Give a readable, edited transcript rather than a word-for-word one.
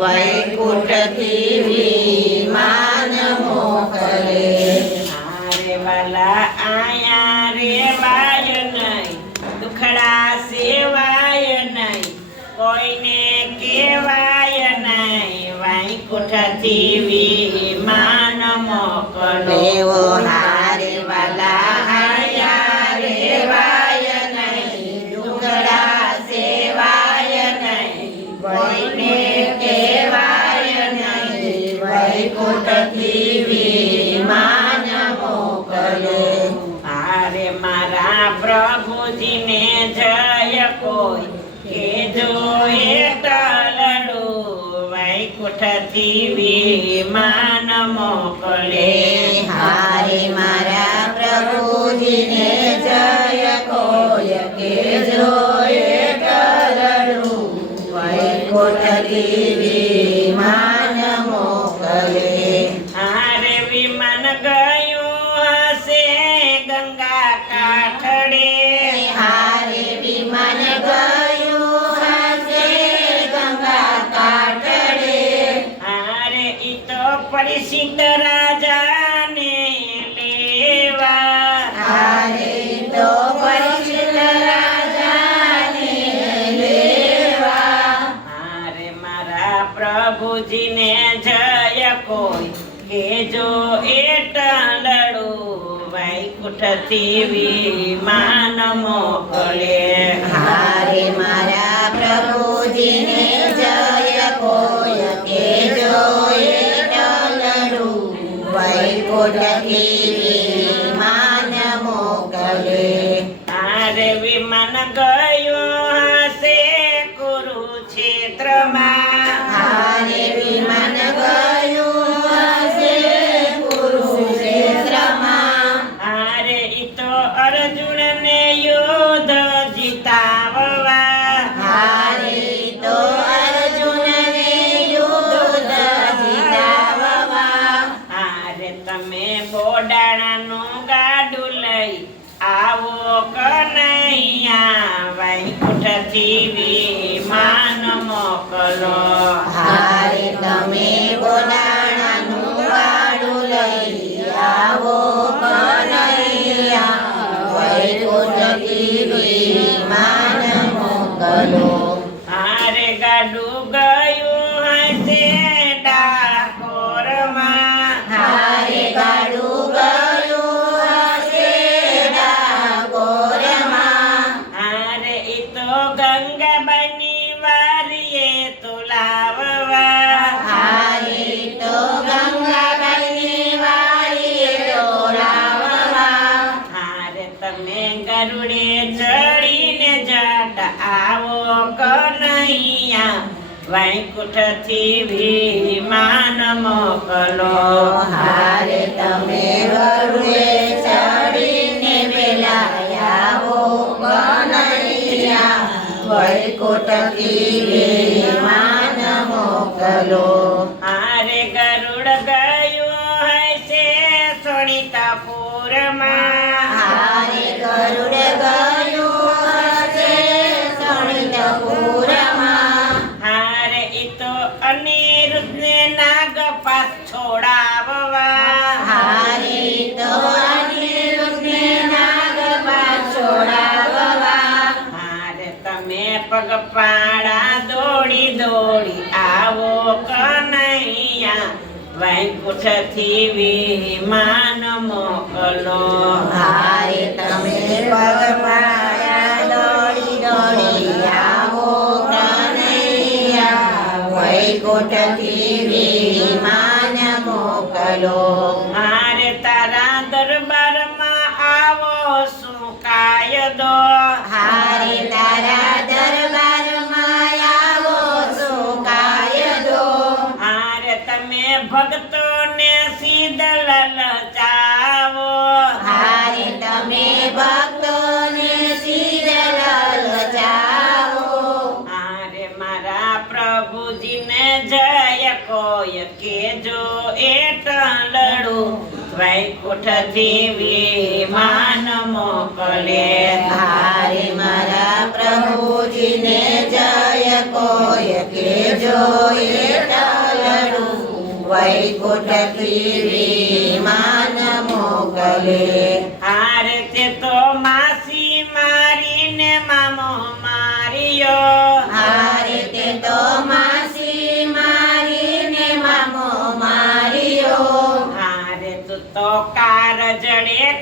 વૈકુંઠથી વિમાન મોકલે. હારે વાલા આયા રેવાય નહીં, દુખડા સેવાય નહીં, કોઈને કહેવાય નહીં, વૈકુંઠથી વિમાન મોકલે. એવો હારે વાલા આયા રેવાય નહીં, દુખડા સેવાય નહીં, કોઈને કહેવાય નહીં, વૈકુંઠથી વિમાન મોકલે. હારે મારા પ્રભુજીને જય કોઈ કેજો એકલડું, વૈકુંઠથી વિમાન મોકલે. હારે મારા પ્રભુજીને જય કોઈ કેજો એકલડું, વૈકુંઠથી વિમાન મોકલે. હારે વિમાન ગયું હશે ગંગા કાંઠડે, હારે વિમાન ગયું હશે ગંગા કાંઠડે. હારે ઈ તો પરિસિદ્ધ રાજાને લેવા, હારે તો પરિચિત રાજાને લેવા. હારે મારા પ્રભુજીને જય કોઈ કેજો એટલડું, વૈકુંઠથી વિમાન મોકલે. હારે મારા પ્રભુજીને જય કોઈ કેજો એટલડું, વૈકુંઠથી વિમાન મોકલે. હારે વિમાન ગયું હશે કુરુક્ષેત્રમાં, હારે વિમાન ગયું હશે કુરુક્ષેત્રમાં. હારે ઈ તો અર્જુનને યુદ્ધ જીતાવવા, હારે તો અર્જુનને યુદ્ધ જીતાવવા. હારે તમે બોડાણાનું ગાડું લઈ આવો કનૈયા, વૈકુંઠથી વિમાન મોકલો. હારે તમે બોડાણાનું ગાડું લઈ આવો કનૈયા, વૈકુંઠથી વિમાન મોકલો. હારે ગાડું ગયું હશે ડાકોરમાં, હારે ગાડું ગયું હશે ડાકોરમાં. હારે ઈ તો ગંગાબાઈની વારીએ તુલાવવા, હારે તો ગંગાબાઈની વાડીએ તોલાવવા. હારે તમે ગરુડે ચડીને જટ આવો કનૈયા, વૈકુંઠથી વિમાન મોકલો. હારે તમે ગરુડે ચડીને વેલા આવો કનૈયા, વૈકુંઠથી વિમાન મોકલો. હારે ગરુડ ગયું હશે સોનિતપુરમાં, હારે ગરુડ ગયું હશે સોનિતપુરમાં. હારે ઈ તો અનિરુદ્ધને નાગપાસ છોડાવવા, હારે તો અનિરુદ્ધને નાગપાસ છોડાવવા. હારે તમે પગપાળા દોડી દોડી આવો કનૈયા, વૈકુંઠથી વિમાન મોકલો. હારે તમે પગપાળા દોડી દોડી આવો કનૈયા, વૈકુંઠથી વિમાન મોકલો. હારે તારા દરબારમાં આવો શું કાયદો, હારે તારા દરબારમાં આવો શું કાયદો. હારે તમે ભક્તોને સીધા લલચાવો, હારે તમે ભક્તોને શીતળ લજાવો. હારે મારા પ્રભુજીને જય કોઈ કેજો એટલડું, વૈકુંઠથી વિમાન મોકલે. હારે મારા પ્રભુજીને જય કોઈ કેજો એટલડું, વૈકુંઠથી વિમાન મોકલે હારે તે તો માસી મારીને મામો માર્યો હારે તે તો માસી મારીને મામો માર્યો હારે તું તો કાર જડે